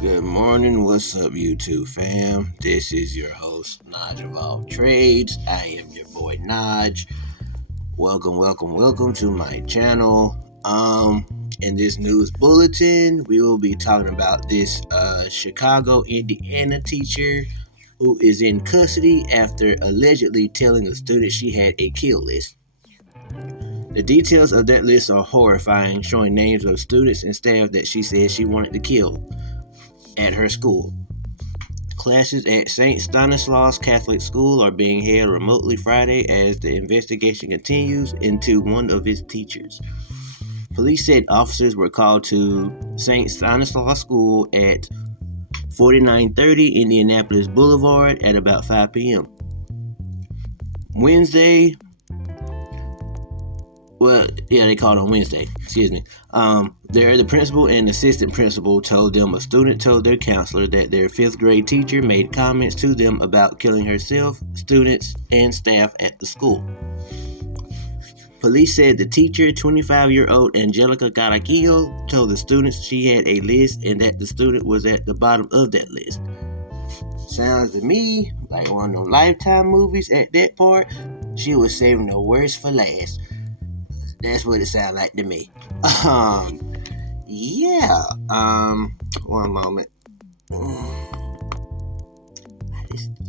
Good morning, what's up, YouTube fam? This is your host, Naj of All Trades. I am your boy Naj. Welcome to my channel. In this news bulletin, we will be talking about this Chicago, Indiana teacher who is in custody after allegedly telling a student she had a kill list. The details of that list are horrifying, showing names of students and staff that she said she wanted to kill at her school. Classes at St. Stanislaus Catholic School are being held remotely Friday as the investigation continues into one of its teachers. Police said officers were called to St. Stanislaus School at 4930 Indianapolis Boulevard at about 5 p.m. They called on Wednesday. The principal and assistant principal told them a student told their counselor that their fifth grade teacher made comments to them about killing herself, students, and staff at the school. Police said the teacher, 25-year-old Angelica Carraquillo, told the students she had a list and that the student was at the bottom of that list. Sounds to me like one of those Lifetime movies at that part. She was saving the worst for last. That's what it sounded like to me. One moment.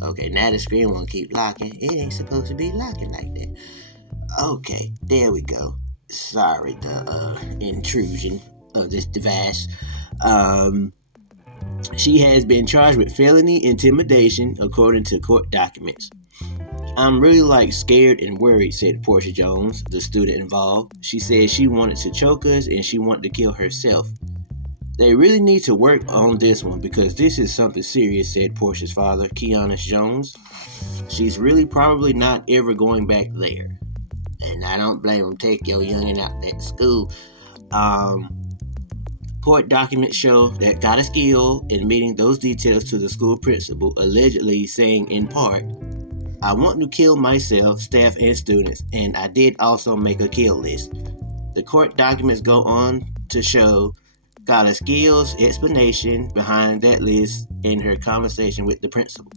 Okay, now the screen won't keep locking. It ain't supposed to be locking like that. Okay, there we go. Sorry, the intrusion of this device. She has been charged with felony intimidation, according to court documents. I'm really scared and worried, said Portia Jones, the student involved. She said she wanted to choke us and she wanted to kill herself. They really need to work on this one because this is something serious, said Portia's father, Keanis Jones. She's really probably not ever going back there. And I don't blame them. Take your youngin' out that school. Court documents show that Carraquillo admitting those details to the school principal, allegedly saying in part, I want to kill myself, staff, and students, and I did also make a kill list. The court documents go on to show Carraquillo's explanation behind that list in her conversation with the principal.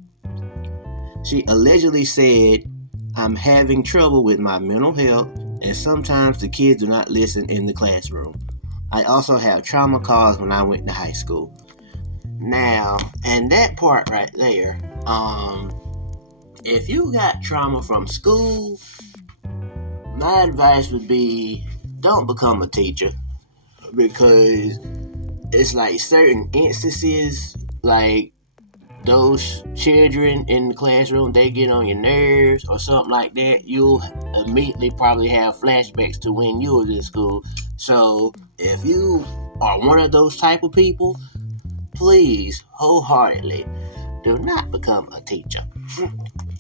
She allegedly said, I'm having trouble with my mental health, and sometimes the kids do not listen in the classroom. I also have trauma caused when I went to high school. Now, and that part right there, if you got trauma from school, my advice would be don't become a teacher, because it's like certain instances, like those children in the classroom, they get on your nerves or something like that, you'll immediately probably have flashbacks to when you was in school. So if you are one of those type of people, please wholeheartedly do not become a teacher.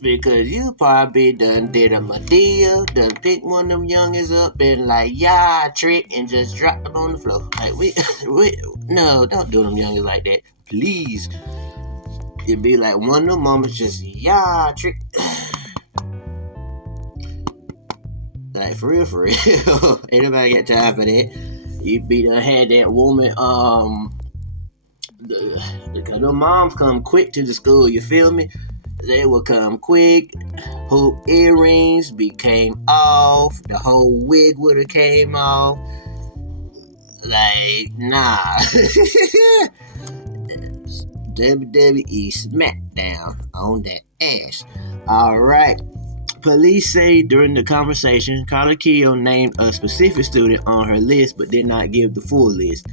Because you probably done did a Medea, done picked one of them youngins up and trick and just dropped them on the floor. No, don't do them youngins like that. Please. It'd be like one of them moments just, trick. Like, for real. Ain't nobody got time for that. You be done had that woman, because the moms come quick to the school, you feel me? They will come quick. Whole earrings became off. The whole wig would have came off. Nah. WWE SmackDown on that ass. Alright. Police say during the conversation, Carraquillo named a specific student on her list but did not give the full list.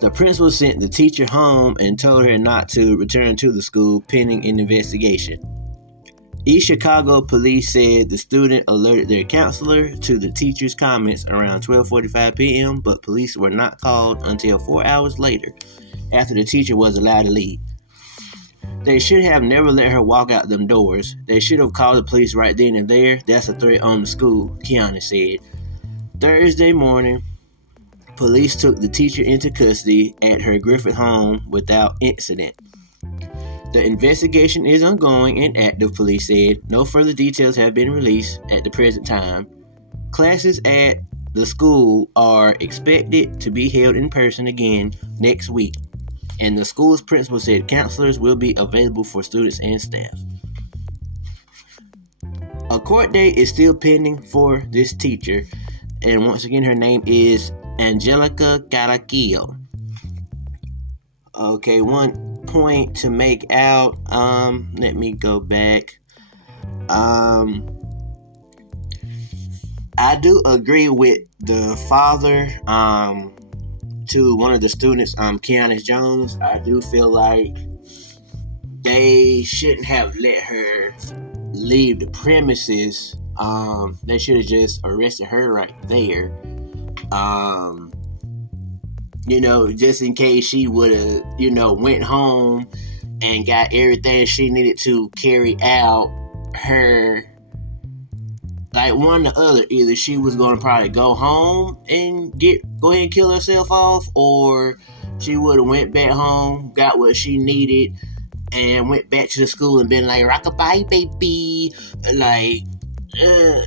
The principal sent the teacher home and told her not to return to the school pending an investigation. East Chicago police said the student alerted their counselor to the teacher's comments around 12:45 p.m., but police were not called until 4 hours later, after the teacher was allowed to leave. They should have never let her walk out them doors. They should have called the police right then and there. That's a threat on the school, Keanis said. Thursday morning, police took the teacher into custody at her Griffith home without incident. The investigation is ongoing and active, police said. No further details have been released at the present time. Classes at the school are expected to be held in person again next week, and the school's principal said counselors will be available for students and staff. A court date is still pending for this teacher, and once again, her name is Angelica Carraquillo. Okay, one point to make out. Let me go back. I do agree with the father. To one of the students, Keanu Jones. I do feel like they shouldn't have let her leave the premises. They should have just arrested her right there. Just in case she would have, went home and got everything she needed to carry out her, like one or the other. Either she was going to probably go home and go ahead and kill herself off, or she would have went back home, got what she needed, and went back to the school and been like, rock-a-bye, baby.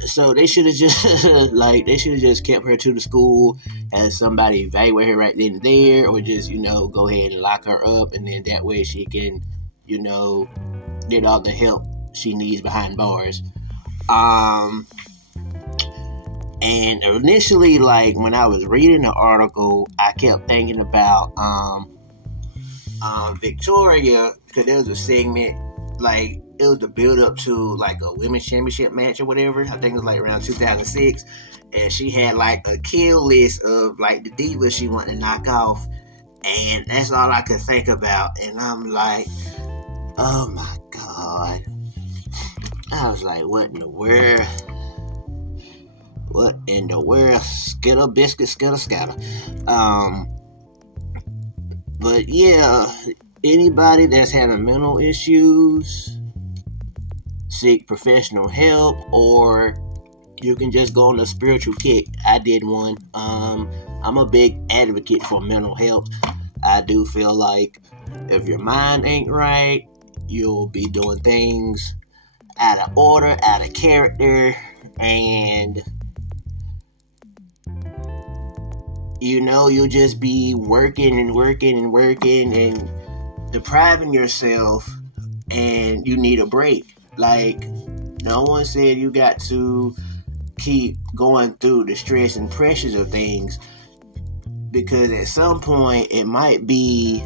So they should have just kept her to the school and somebody evaluate her right then and there, or just go ahead and lock her up, and then that way she can get all the help she needs behind bars. And initially, like when I was reading the article, I kept thinking about Victoria, because there was a segment, like it was the build up to like a women's championship match or whatever. I think it was like around 2006, and she had like a kill list of like the divas she wanted to knock off, and that's all I could think about. And I'm like, oh my god! I was like, what in the world? What in the world? Skittle biscuit, skittle scatter. But yeah, anybody that's having mental issues, seek professional help, or you can just go on a spiritual kick. I did one. I'm a big advocate for mental health. I do feel like if your mind ain't right, you'll be doing things out of order, out of character, and you'll just be working and depriving yourself, and you need a break. Like, no one said you got to keep going through the stress and pressures of things, because at some point it might be,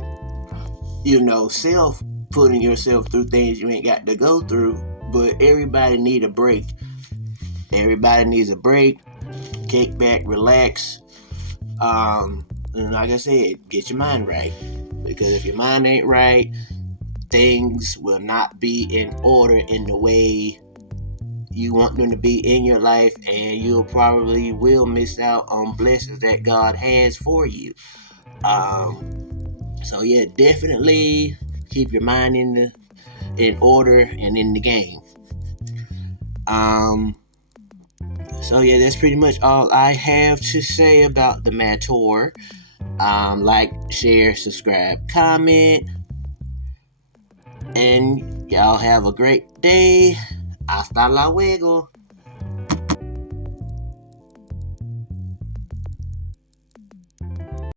self putting yourself through things you ain't got to go through. But everybody need a break. Everybody needs a break. Kick back, relax. And like I said, get your mind right. Because if your mind ain't right, things will not be in order in the way you want them to be in your life, and you'll probably will miss out on blessings that God has for you. So yeah, definitely keep your mind in order and in the game. So yeah, that's pretty much all I have to say about the matter. Like, share, subscribe, comment, and y'all have a great day. Hasta luego.